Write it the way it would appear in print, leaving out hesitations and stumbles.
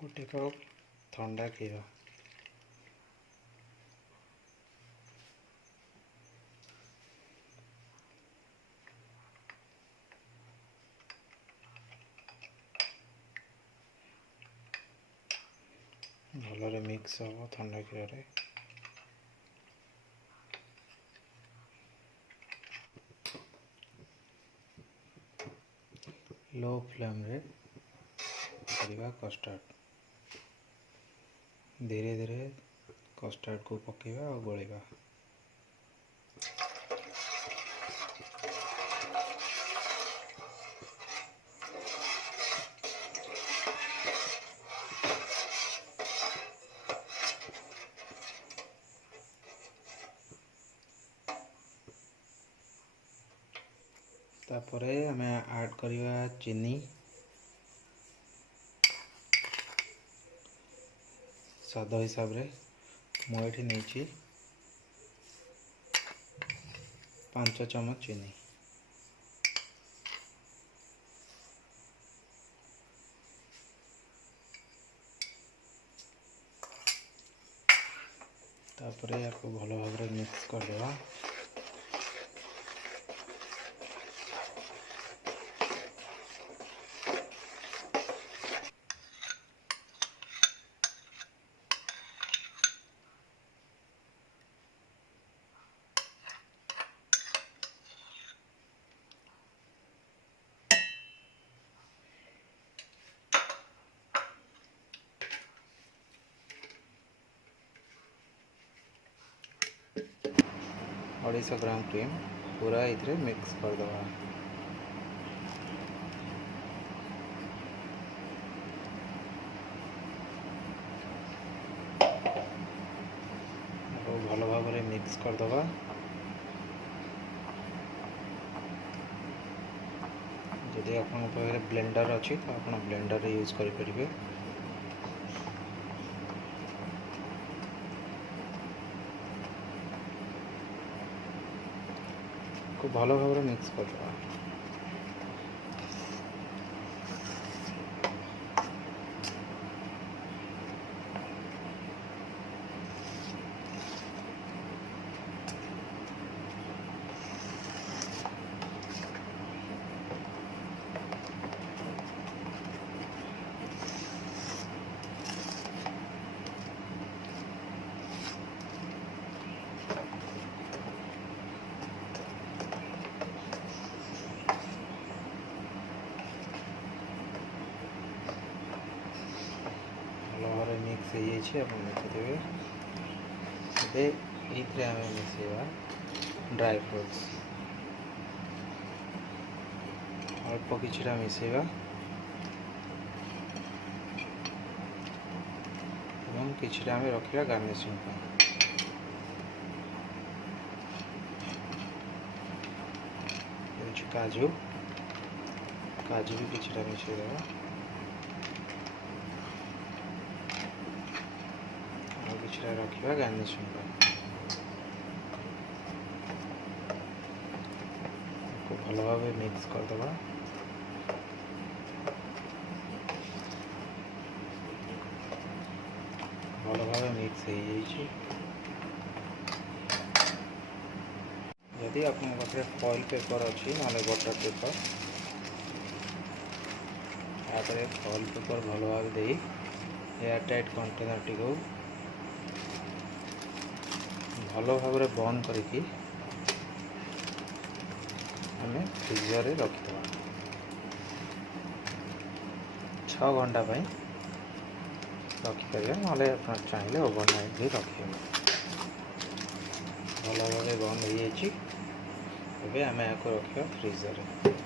ଗୋଟେ କପ୍ ଥଣ୍ଡା କ୍ଷୀର, ଭଲରେ ମିକ୍ସ ହେବ ଥଣ୍ଡା କ୍ଷୀରରେ। लो फ्लेम रे କରିବା कस्टर्ड, धीरे धीरे कस्टर्ड को पकेଇବା और गोलेଇବା। तापरे हमें ऐड करिवा चीनी स्वाद हिसाब रे। मुझे नहीं 5 चम्मच चीनी, तापरे आपको भल भाव मिक्स कर देवा। अढ़ाई 250 ग्राम क्रीम पूरा इधर मिक्स कर दवा। भल भाव में मिक्स कर दवा। जदि आपन पाखे ब्लेंडर अच्छी तो आप ब्लेंडर यूज करें। को भल भाव में मिक्स कर दवा। मिक्स हो देखिए ये आम मिसेवा ड्राई फ्रूट्स अल्प किछिटा मिसेवा एवं किछिटा आम रखा गार्निशिंग काजू काजू भी किछिटा मिसेदेवा। रखा गार्निशिंग को भल भाव मिक्स कर दवा। भल भाव मिक्स हो जाइए। यदि आप फॉइल पेपर अच्छी ना बटर पेपर तापर फॉइल पेपर भल भाव दे एयर टाइट कंटेनर टी को भल भाव में बंद करके हमें फ्रीजर रे रखिदेवा 6 घंटा रखिपर ना चाहिए ओवरनाइट भी रखे। भल भाव बंद हो जाए। आम या रखा फ्रीजर रे।